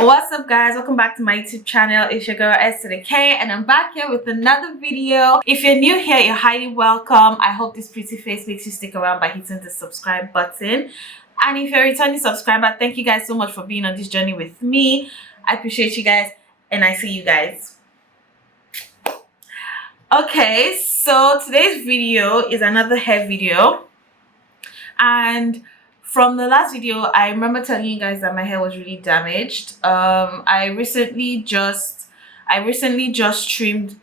What's up guys, welcome back to my YouTube channel. It's your girl S to the K and I'm back here with another video. If you're new here, you're highly welcome. I hope this pretty face makes you stick around by hitting the subscribe button. And if you're a returning subscriber, thank you guys so much for being on this journey with me. I appreciate you guys and I see you guys. Okay, so today's video is another hair video, and from the last video I remember telling you guys that my hair was really damaged. I recently just trimmed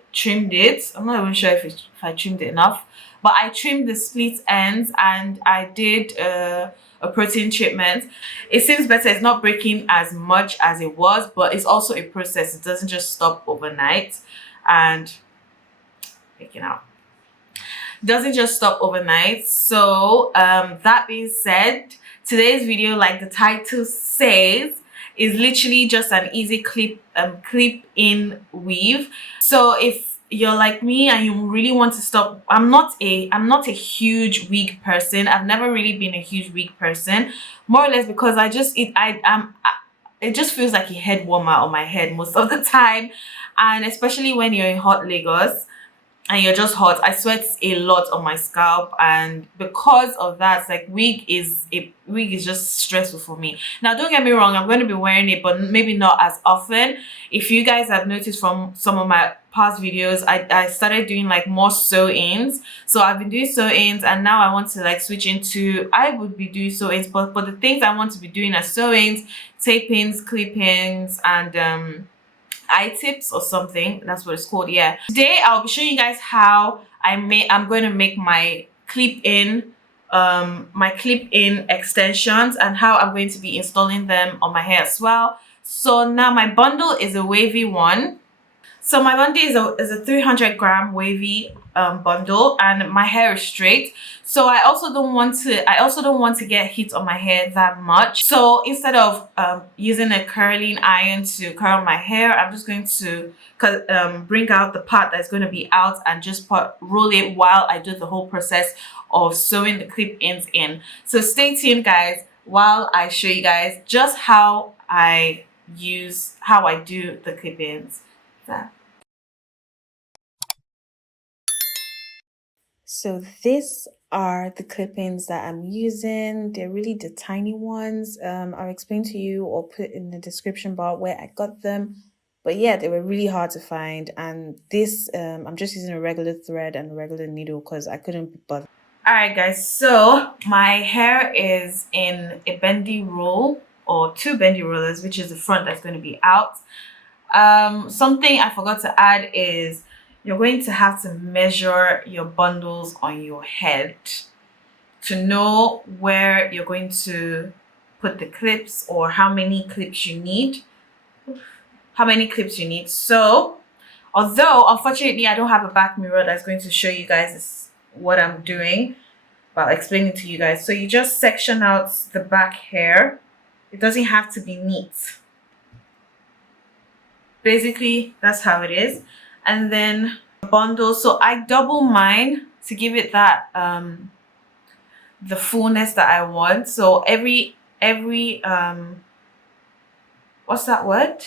it. I'm not even sure if I trimmed it enough, but I trimmed the split ends and I did a protein treatment. It seems better. It's not breaking as much as it was, but it's also a process. It doesn't just stop overnight. And taking out doesn't just stop overnight. So that being said, today's video, like the title says, is literally just an easy clip in weave. So if you're like me and you really want to stop, I'm not a huge wig person. I've never really been a huge wig person, more or less because it just feels like a head warmer on my head most of the time, and especially when you're in hot Lagos and you're just hot, I sweat a lot on my scalp, and because of that, it's like wig is just stressful for me. Now don't get me wrong, I'm going to be wearing it, but maybe not as often. If you guys have noticed from some of my past videos, I started doing like more sew-ins. So I've been doing sew-ins, and now I want to like switch into, I would be doing sew-ins, but the things I want to be doing are sew-ins, tape-ins, clip-ins, and eye-tips or something. That's what it's called. Yeah, today I'll be showing you guys how I'm going to make my clip-in extensions and how I'm going to be installing them on my hair as well. So now my bundle is a wavy one. So my bundle is a 300-gram wavy bundle, and my hair is straight. So I also don't want to get heat on my hair that much. So instead of using a curling iron to curl my hair, I'm just going to bring out the part that's going to be out and just roll it while I do the whole process of sewing the clip-ins in. So stay tuned guys while I show you guys just how I do the clip-ins. So these are the clip-ins that I'm using. They're really the tiny ones. I'll explain to you or put in the description bar where I got them. But yeah, they were really hard to find. And this, I'm just using a regular thread and a regular needle because I couldn't be bothered. Alright guys, so my hair is in a bendy roll, or two bendy rollers, which is the front that's going to be out. Something I forgot to add is you're going to have to measure your bundles on your head to know where you're going to put the clips or how many clips you need. So although unfortunately I don't have a back mirror that's going to show you guys what I'm doing, but I'll explain it to you guys. So you just section out the back hair. It doesn't have to be neat. Basically that's how it is. And then bundle, so I double mine to give it that the fullness that I want. So every what's that word,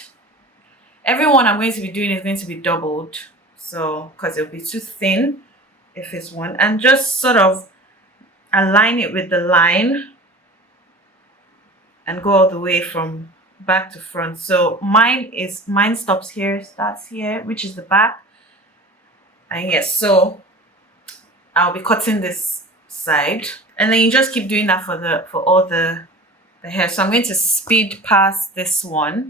every one I'm going to be doing is going to be doubled, so because it'll be too thin if it's one, and just sort of align it with the line and go all the way from back to front. So mine stops here, starts here, which is the back. And yes, so I'll be cutting this side, and then you just keep doing that for all the hair. So I'm going to speed past this one.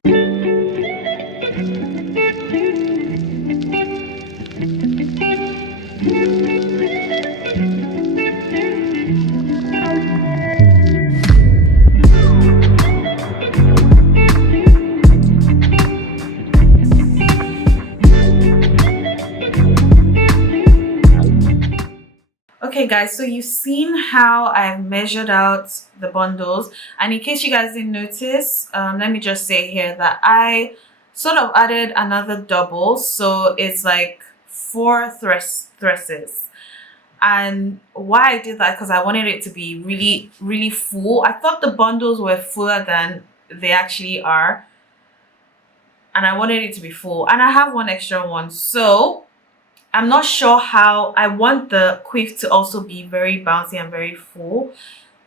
Okay guys, so you've seen how I've measured out the bundles, and in case you guys didn't notice, let me just say here that I sort of added another double, so it's like 4 thresses. And why I did that, because I wanted it to be really full. I thought the bundles were fuller than they actually are, and I wanted it to be full, and I have one extra one, so I'm not sure how. I want the quiff to also be very bouncy and very full.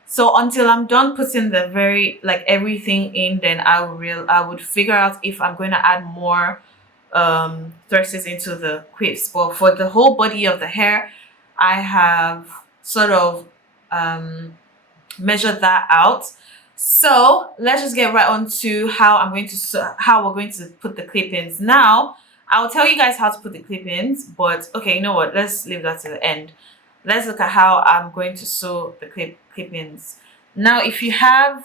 So until I'm done putting the very like everything in, then I would figure out if I'm going to add more thrusters into the quiffs. But for the whole body of the hair, I have sort of measured that out. So let's just get right on to how how we're going to put the clip-ins. Now I'll tell you guys how to put the clip-ins, but okay, you know what, let's leave that to the end. Let's look at how I'm going to sew the clip-ins. Now if you have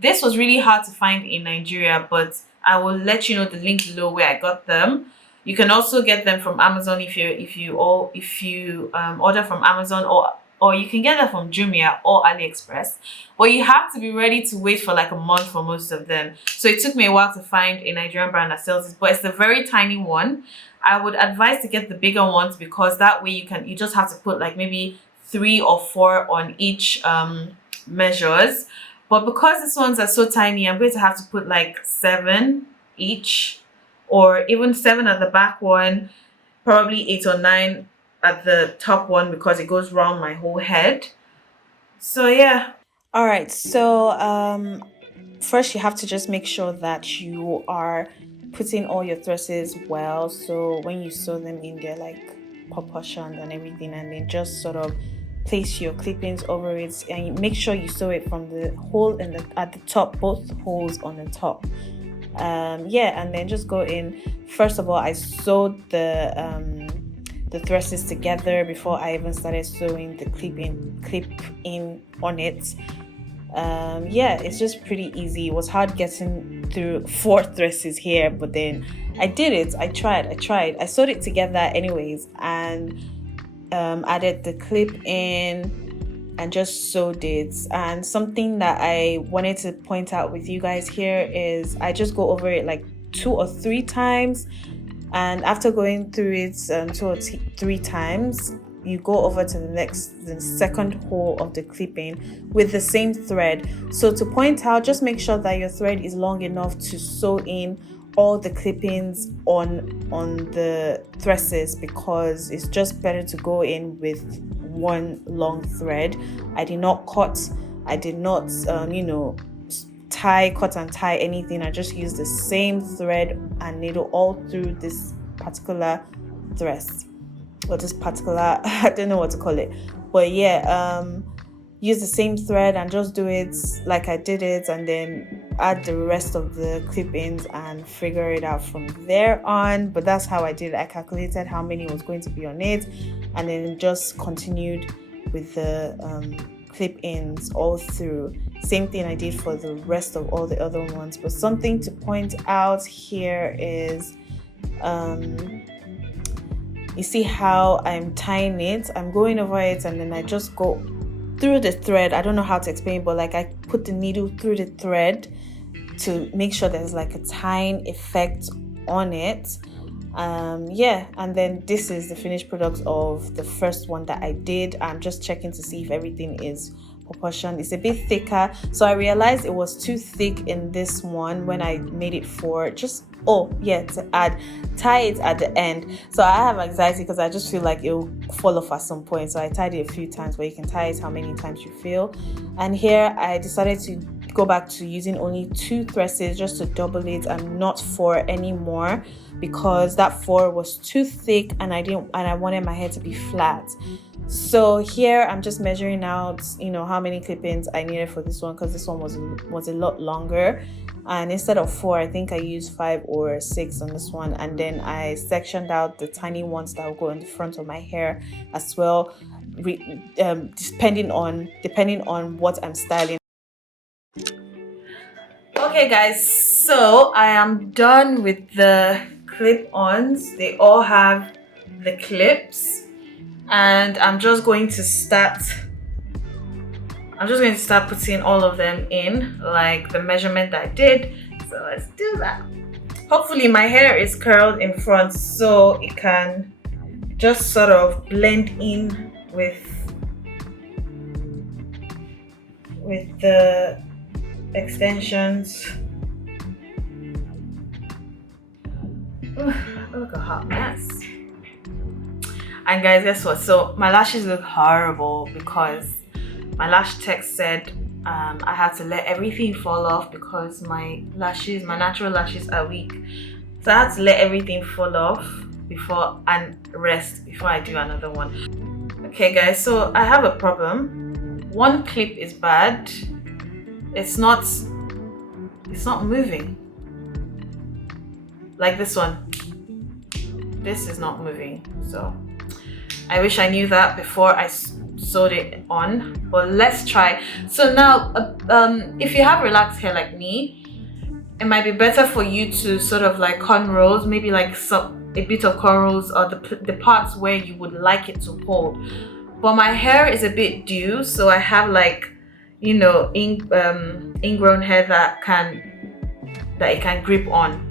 this was really hard to find in Nigeria, but I will let you know the link below where I got them. You can also get them from Amazon if you order from Amazon, or you can get them from Jumia or AliExpress. But you have to be ready to wait for like a month for most of them. So it took me a while to find a Nigerian brand that sells this, but it's the very tiny one. I would advise to get the bigger ones because that way you just have to put like maybe 3 or 4 on each measures. But because these ones are so tiny, I'm going to have to put like 7 each, or even 7 at the back one, probably 8 or 9 at the top one because it goes around my whole head. So yeah. All right, so first you have to just make sure that you are putting all your thrusts well, so when you sew them in, they're like proportioned and everything, and then just sort of place your clip-ins over it, and make sure you sew it from the hole at the top, both holes on the top. Yeah, and then just go in. First of all, I sewed the thrusts together before I even started sewing the clip in on it. Yeah, it's just pretty easy. It was hard getting through 4 thrusts here, but then I did it. I tried. I sewed it together anyways, and added the clip in and just sewed it. And something that I wanted to point out with you guys here is I just go over it like 2 or 3 times, and after going through it 2 or 3 times, you go over to the second hole of the clipping with the same thread. So to point out, just make sure that your thread is long enough to sew in all the clippings on the thrusts, because it's just better to go in with one long thread. I did not cut, I did not cut and tie anything. I just used the same thread and needle all through this particular thrust, or this particular I don't know what to call it, but yeah, use the same thread and just do it like I did it, and then add the rest of the clip-ins and figure it out from there on. But that's how I did it. I calculated how many was going to be on it, and then just continued with the clip-ins all through. Same thing I did for the rest of all the other ones. But something to point out here is you see how I'm tying it? I'm going over it, and then I just go through the thread. I don't know how to explain, but like I put the needle through the thread to make sure there's like a tying effect on it. Yeah, and then this is the finished product of the first one that I did. I'm just checking to see if everything is proportioned. It's a bit thicker, so I realized it was too thick in this one when I made it for just to tie it at the end. So I have anxiety because I just feel like it'll fall off at some point, so I tied it a few times, but you can tie it how many times you feel. And here I decided to go back to using only 2 thrusts just to double it, and not 4 anymore, because that 4 was too thick and I wanted my hair to be flat. So here I'm just measuring out how many clip-ins I needed for this one, because this one was a lot longer, and instead of 4 I think I used 5 or 6 on this one. And then I sectioned out the tiny ones that will go in the front of my hair as well, depending on what I'm styling. Okay guys, so I am done with the clip-ons. They all have the clips, and I'm just going to start putting all of them in, like the measurement that I did. So let's do that. Hopefully my hair is curled in front, so it can just sort of blend in with the extensions. Look a hot mess. And guys, guess what? So my lashes look horrible because my lash tech said I had to let everything fall off because my natural lashes are weak. So I had to let everything fall off and rest before I do another one. Okay guys, so I have a problem. One clip is bad. It's not moving. Like this one. This is not moving. So I wish I knew that before I sewed it on, but let's try. So now if you have relaxed hair like me, it might be better for you to sort of like cornrows, maybe like a bit of cornrows or the parts where you would like it to hold. But my hair is a bit due, so I have like, you know, ingrown hair that it can grip on.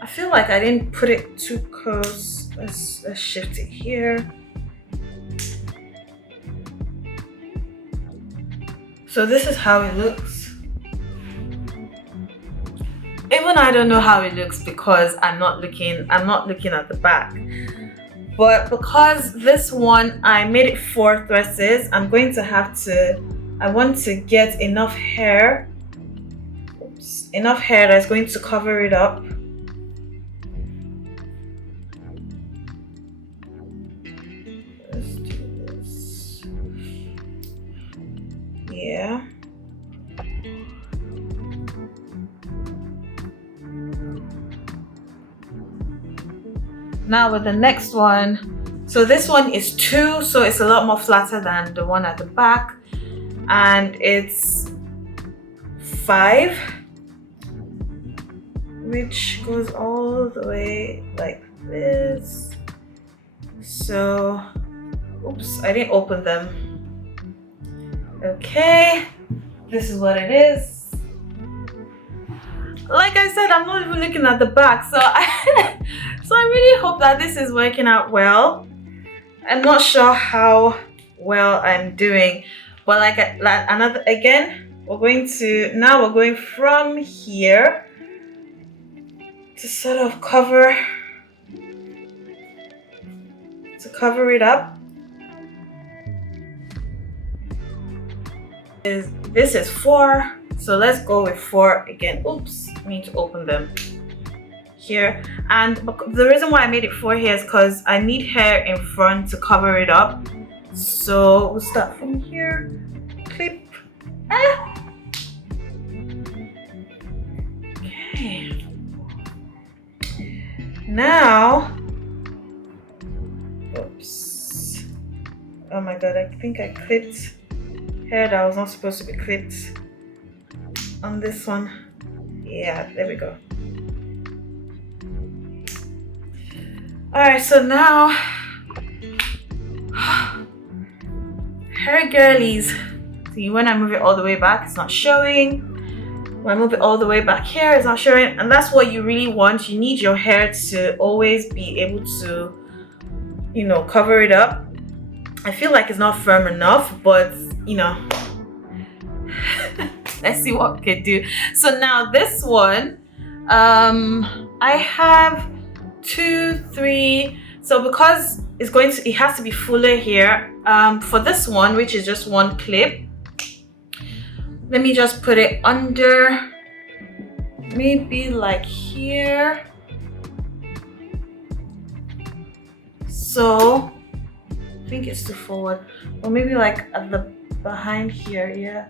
I feel like I didn't put it too close. Let's shift it here. So this is how it looks. Even I don't know how it looks because I'm not looking at the back. But because this one I made it 4 dresses, I want to get enough hair. Enough hair that's going to cover it up. Let's do this. Yeah. Now with the next one, so this one is 2, so it's a lot more flatter than the one at the back, and it's 5, which goes all the way like this. So, oops, I didn't open them. Okay, this is what it is. Like I said, I'm not even looking at the back, so I really hope that this is working out well. I'm not sure how well I'm doing, but we're going from here to sort of cover it up. This is 4, so let's go with 4 again. Oops, I need to open them here. And the reason why I made it 4 here is because I need hair in front to cover it up. So we'll start from here. Clip. Okay. Now, oops. Oh my god, I think I clipped hair that was not supposed to be clipped on this one. Yeah, there we go. Alright, so now hair girlies. See, when I move it all the way back, it's not showing. When I move it all the way back here, it's not showing. And that's what you really want. You need your hair to always be able to, you know, cover it up. I feel like it's not firm enough, but you know, let's see what we can do. So now this one, I have 2, 3. So because it has to be fuller here. For this one, which is just 1 clip, let me just put it under, maybe like here. So I think it's too forward, or maybe like at the behind here. Yeah.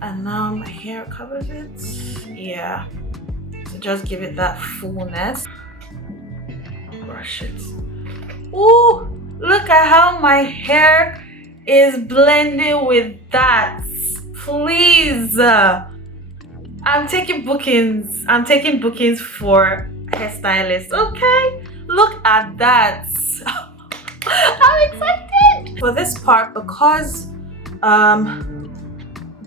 And now my hair covers it. Yeah. So just give it that fullness. Brush it. Ooh, look at how my hair is blending with that. Please. I'm taking bookings. I'm taking bookings for hairstylists. Okay, look at that. I'm excited for this part because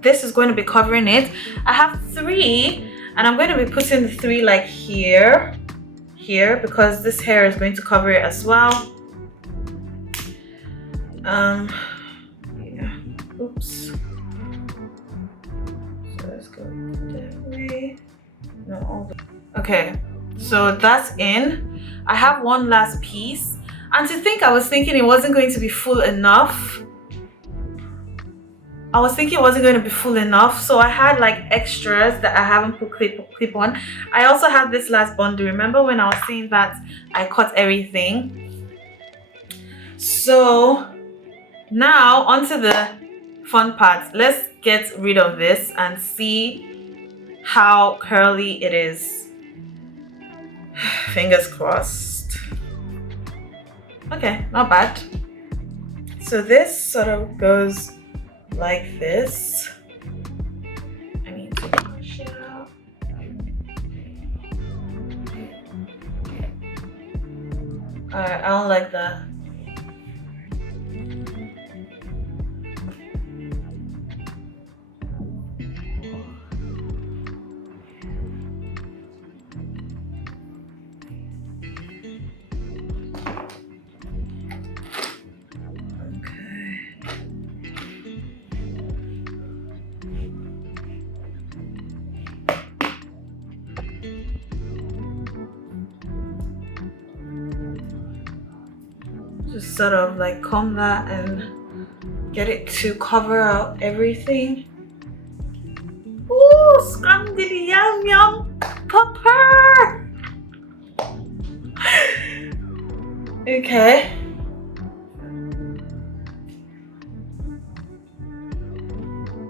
this is going to be covering it. I have 3, and I'm going to be putting the 3 like here because this hair is going to cover it as well. Yeah. Oops. So let's go that way. No, all the... Okay, so that's in. I have one last piece, and to think, I was thinking it wasn't going to be full enough. So I had like extras that I haven't put clip on. I also have this last bundle. Remember when I was saying that I cut everything? So now onto the fun part. Let's get rid of this and see how curly it is. Fingers crossed. Okay, not bad. So this sort of goes like this. I need to wash it out. Alright, I don't like that. Just sort of like comb that and get it to cover out everything. Ooh, scrumdiddly yum yum pupper. Okay.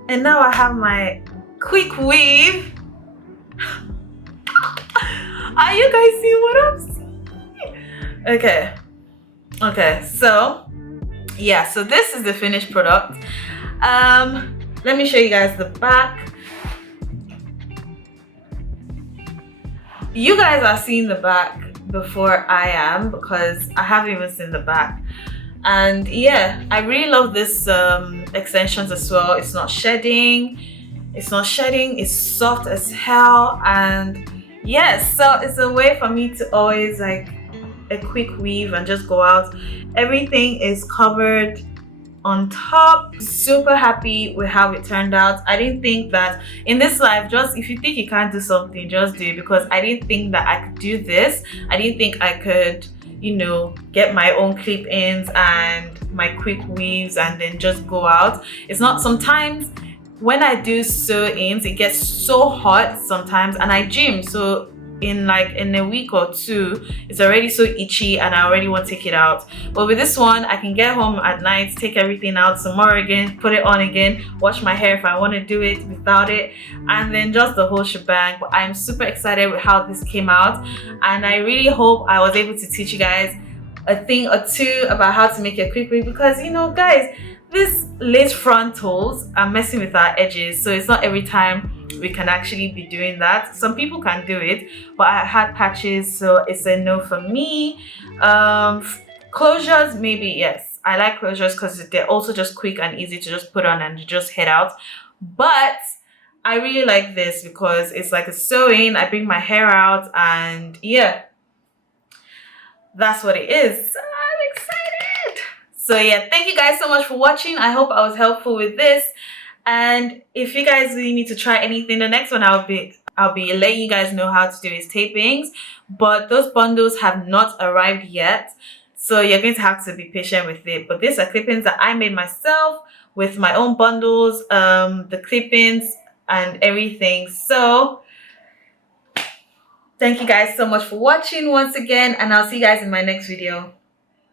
And now I have my quick weave. Are you guys seeing what I'm seeing? Okay, so yeah, so this is the finished product. Let me show you guys the back. You guys are seeing the back before I am, because I haven't even seen the back. And yeah, I really love this extensions as well. It's not shedding, it's soft as hell. And yes, so it's a way for me to always like a quick weave and just go out. Everything is covered on top. Super happy with how it turned out. I didn't think that in this life, just if you think you can't do something, just do it, because I didn't think that I could do this. I didn't think I could, you know, get my own clip-ins and my quick weaves and then just go out. It's not, sometimes when I do sew-ins, it gets so hot sometimes, and I gym, so in a week or two it's already so itchy and I already want to take it out. But with this one, I can get home at night, take everything out tomorrow again, put it on again, wash my hair if I want to do it without it, and then just the whole shebang. But I'm super excited with how this came out, and I really hope I was able to teach you guys a thing or two about how to make a quick weave, because you know guys, these lace frontals are messing with our edges, so it's not every time we can actually be doing that. Some people can do it, but I had patches, so it's a no for me. Closures, maybe yes, I like closures because they're also just quick and easy to just put on and just head out. But I really like this because it's like a sew-in. I bring my hair out, and yeah, that's what it is. I'm excited. So yeah, thank you guys so much for watching. I hope I was helpful with this. And if you guys really need to try anything, the next one I'll be letting you guys know how to do is tapings, but those bundles have not arrived yet, so you're going to have to be patient with it. But these are clip-ins that I made myself with my own bundles, the clip-ins and everything. So thank you guys so much for watching once again, and I'll see you guys in my next video.